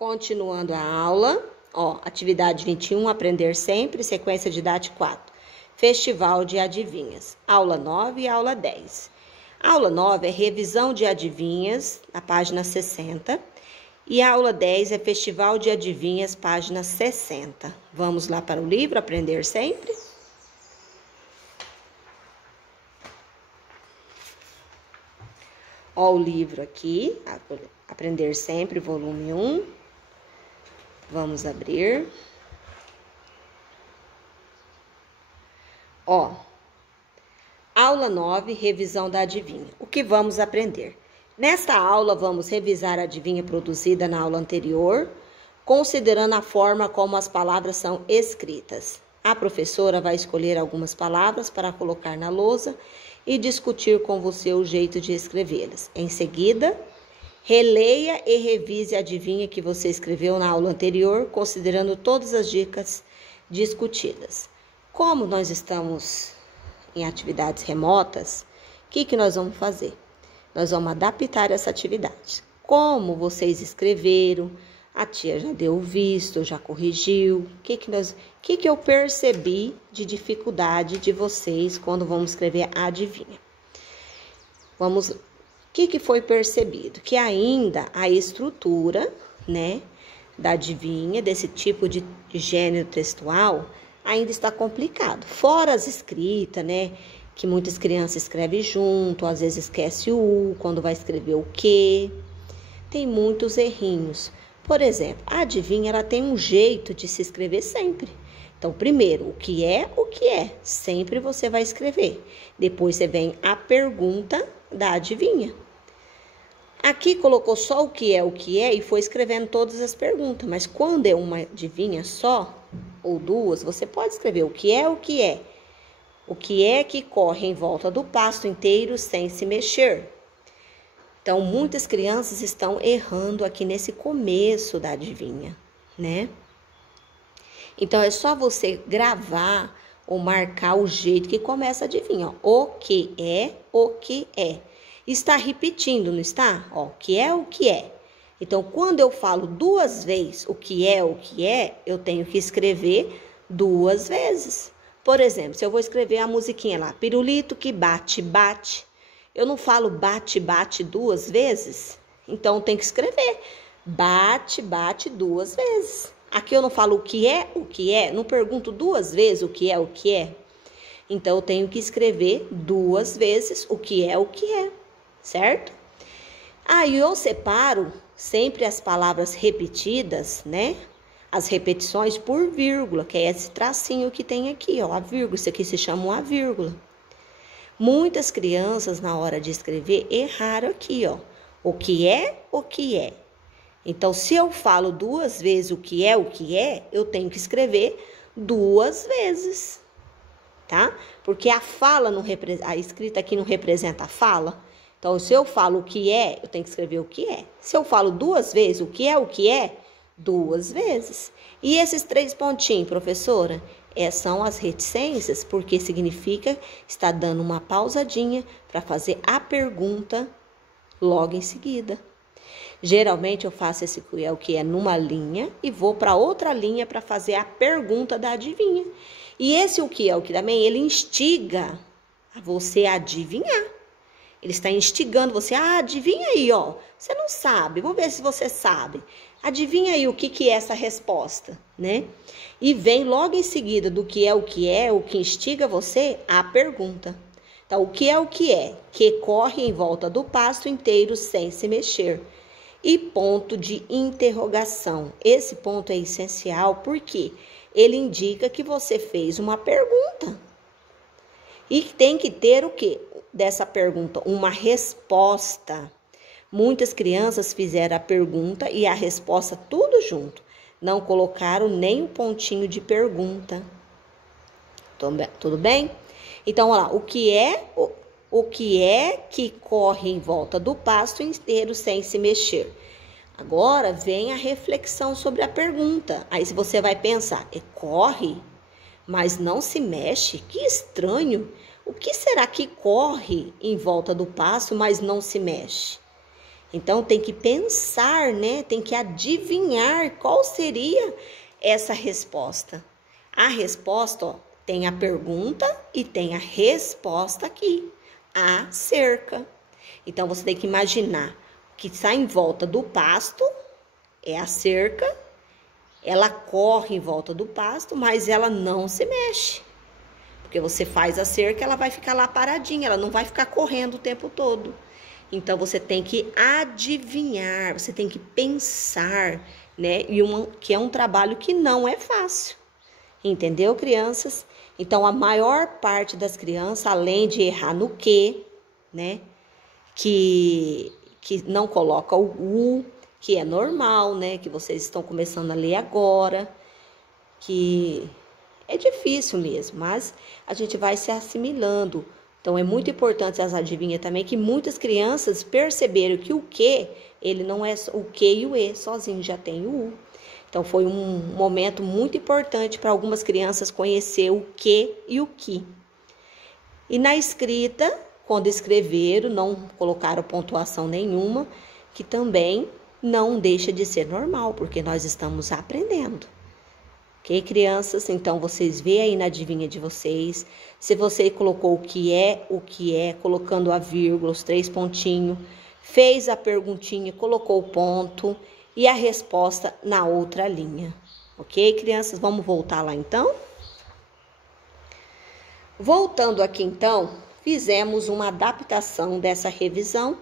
Continuando a aula, atividade 21, aprender sempre, sequência didática 4. Festival de adivinhas, aula 9 e aula 10. Aula 9 é revisão de adivinhas, na página 60. E a aula 10 é festival de adivinhas, página 60. Vamos lá para o livro, aprender sempre. O livro aqui, aprender sempre, volume 1. Vamos abrir. Aula 9, revisão da adivinha. O que vamos aprender? Nesta aula, vamos revisar a adivinha produzida na aula anterior, considerando a forma como as palavras são escritas. A professora vai escolher algumas palavras para colocar na lousa e discutir com você o jeito de escrevê-las. Em seguida, releia e revise a adivinha que você escreveu na aula anterior, considerando todas as dicas discutidas. Como nós estamos em atividades remotas, o que nós vamos fazer? Nós vamos adaptar essa atividade. Como vocês escreveram, a tia já deu o visto, já corrigiu. O que eu percebi de dificuldade de vocês quando vamos escrever a adivinha? Vamos... O que foi percebido? Que ainda a estrutura, da adivinha, desse tipo de gênero textual, ainda está complicado. Fora as escritas, que muitas crianças escrevem junto, às vezes esquece o U, quando vai escrever o que. Tem muitos errinhos. Por exemplo, a adivinha, ela tem um jeito de se escrever sempre. Então, primeiro, o que é, sempre você vai escrever. Depois você vem a pergunta da adivinha. Aqui colocou só o que é e foi escrevendo todas as perguntas. Mas quando é uma adivinha só ou duas, você pode escrever o que é. O que é que corre em volta do pasto inteiro sem se mexer. Então, muitas crianças estão errando aqui nesse começo da adivinha, Então, é só você gravar ou marcar o jeito que começa a adivinha. O que é. Está repetindo, não está? O que é. Então, quando eu falo duas vezes o que é, eu tenho que escrever duas vezes. Por exemplo, se eu vou escrever a musiquinha lá, pirulito que bate, bate. Eu não falo bate, bate duas vezes. Então, tem que escrever bate, bate duas vezes. Aqui eu não falo o que é, não pergunto duas vezes o que é. Então, eu tenho que escrever duas vezes o que é, certo? Aí eu separo sempre as palavras repetidas, As repetições por vírgula, que é esse tracinho que tem aqui, a vírgula. Isso aqui se chama uma vírgula. Muitas crianças, na hora de escrever, erraram aqui, O que é. Então, se eu falo duas vezes o que é, eu tenho que escrever duas vezes, tá? Porque a escrita aqui não representa a fala. Então, se eu falo o que é, eu tenho que escrever o que é. Se eu falo duas vezes o que é, duas vezes. E esses 3 pontinhos, professora, são as reticências, porque significa estar dando uma pausadinha para fazer a pergunta logo em seguida. Geralmente eu faço esse o que é numa linha e vou para outra linha para fazer a pergunta da adivinha. E esse o que também, ele instiga a você adivinhar. Ele está instigando você, adivinha aí, Você não sabe, vamos ver se você sabe. Adivinha aí o que é essa resposta, E vem logo em seguida do que é, o que instiga você, a pergunta. Então, o que é? Que corre em volta do pasto inteiro sem se mexer. E ponto de interrogação. Esse ponto é essencial porque ele indica que você fez uma pergunta. E tem que ter o quê? Dessa pergunta, uma resposta. Muitas crianças fizeram a pergunta e a resposta tudo junto. Não colocaram nem um pontinho de pergunta. Tudo bem? Então, olha lá, o que é que corre em volta do pasto inteiro sem se mexer? Agora vem a reflexão sobre a pergunta. Aí você vai pensar, corre, mas não se mexe? Que estranho! O que será que corre em volta do pasto, mas não se mexe? Então, tem que pensar, né? Tem que adivinhar qual seria essa resposta. A resposta, ó, tem a pergunta e tem a resposta aqui, a cerca. Então, você tem que imaginar que está em volta do pasto, é a cerca, ela corre em volta do pasto, mas ela não se mexe. Porque você faz a cerca, ela vai ficar lá paradinha, ela não vai ficar correndo o tempo todo. Então, você tem que adivinhar, você tem que pensar, né? Que é um trabalho que não é fácil. Entendeu, crianças? Então, a maior parte das crianças, além de errar no que, né? Que não coloca o U, que é normal, né? Que vocês estão começando a ler agora, que é difícil mesmo, mas a gente vai se assimilando. Então, é muito importante as adivinhas também, que muitas crianças perceberam que o que, ele não é o que e o e, sozinho já tem o U. Então, foi um momento muito importante para algumas crianças conhecer o que e o que. E na escrita, quando escreveram, não colocaram pontuação nenhuma, que também não deixa de ser normal, porque nós estamos aprendendo. Ok, crianças? Então, vocês veem aí na adivinha de vocês, se você colocou o que é, colocando a vírgula, os 3 pontinhos, fez a perguntinha, colocou o ponto e a resposta na outra linha. Ok, crianças? Vamos voltar lá, então? Voltando aqui, então, fizemos uma adaptação dessa revisão.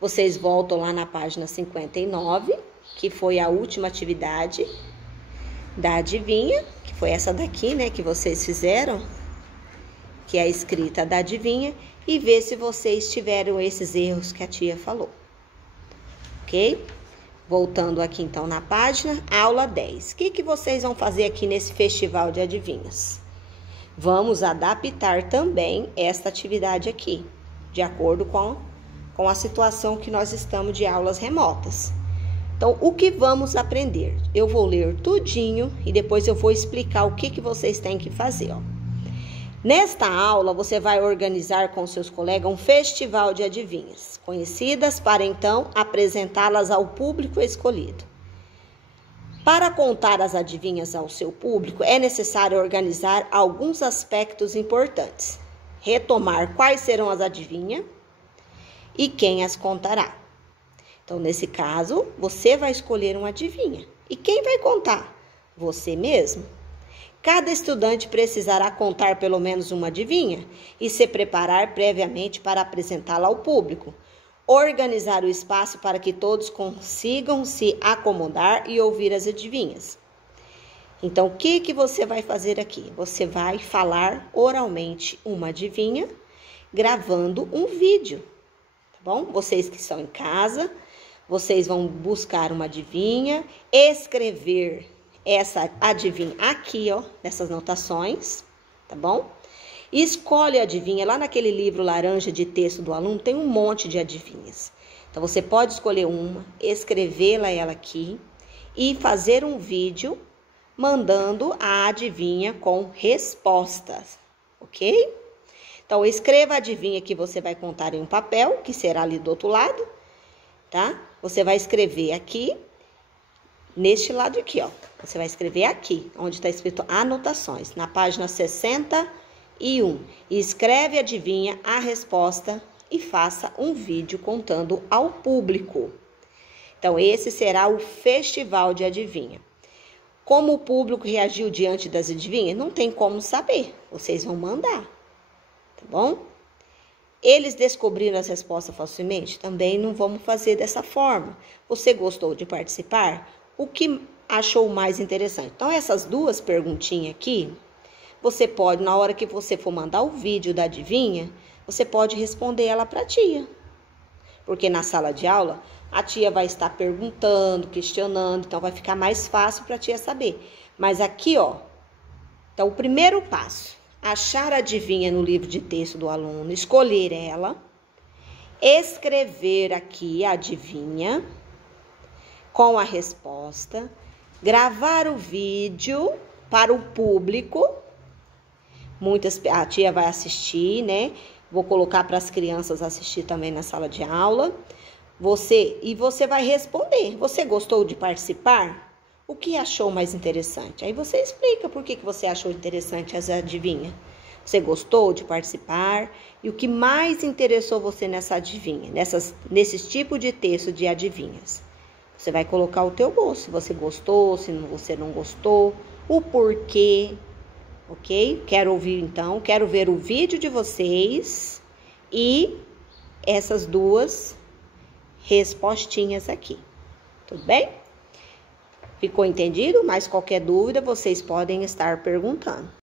Vocês voltam lá na página 59, que foi a última atividade da adivinha, que foi essa daqui, né, que vocês fizeram, que é a escrita da adivinha, e ver se vocês tiveram esses erros que a tia falou. Ok? Voltando aqui, então, na página, aula 10. O que vocês vão fazer aqui nesse festival de adivinhas? Vamos adaptar também esta atividade aqui, de acordo com a situação que nós estamos de aulas remotas. Então, o que vamos aprender? Eu vou ler tudinho e depois eu vou explicar o que vocês têm que fazer, ó. Nesta aula, você vai organizar com seus colegas um festival de adivinhas, conhecidas para então apresentá-las ao público escolhido. Para contar as adivinhas ao seu público, é necessário organizar alguns aspectos importantes. Retomar quais serão as adivinhas e quem as contará. Então, nesse caso, você vai escolher uma adivinha. E quem vai contar? Você mesmo. Cada estudante precisará contar pelo menos uma adivinha e se preparar previamente para apresentá-la ao público. Organizar o espaço para que todos consigam se acomodar e ouvir as adivinhas. Então, o que você vai fazer aqui? Você vai falar oralmente uma adivinha, gravando um vídeo, tá bom? Vocês que estão em casa, vocês vão buscar uma adivinha, escrever essa adivinha aqui, ó, nessas anotações, tá bom? Escolhe a adivinha, lá naquele livro laranja de texto do aluno, tem um monte de adivinhas. Então, você pode escolher uma, escrevê-la ela aqui e fazer um vídeo mandando a adivinha com respostas, ok? Então, escreva a adivinha que você vai contar em um papel, que será ali do outro lado, tá? Você vai escrever aqui, neste lado aqui, ó. Você vai escrever aqui, onde está escrito anotações, na página 61. E escreve, adivinha, a resposta e faça um vídeo contando ao público. Então, esse será o festival de adivinha. Como o público reagiu diante das adivinhas, não tem como saber. Vocês vão mandar, tá bom? Eles descobriram as respostas facilmente? Também não vamos fazer dessa forma. Você gostou de participar? O que achou mais interessante? Então, essas duas perguntinhas aqui, você pode, na hora que você for mandar o vídeo da adivinha, você pode responder ela para a tia. Porque na sala de aula, a tia vai estar perguntando, questionando, então vai ficar mais fácil para a tia saber. Mas aqui, ó, então o primeiro passo, achar a adivinha no livro de texto do aluno, escolher ela, escrever aqui a adivinha com a resposta, gravar o vídeo para o público. A tia vai assistir, né? Vou colocar para as crianças assistir também na sala de aula. Você vai responder. Você gostou de participar? O que achou mais interessante? Aí você explica por que você achou interessante essa adivinha. Você gostou de participar? E o que mais interessou você nessa adivinha? Nesses tipos de texto de adivinhas? Você vai colocar o teu gosto. Se você gostou, se você não gostou, o porquê, ok? Quero ver o vídeo de vocês e essas duas respostinhas aqui. Tudo bem? Ficou entendido? Mas qualquer dúvida vocês podem estar perguntando.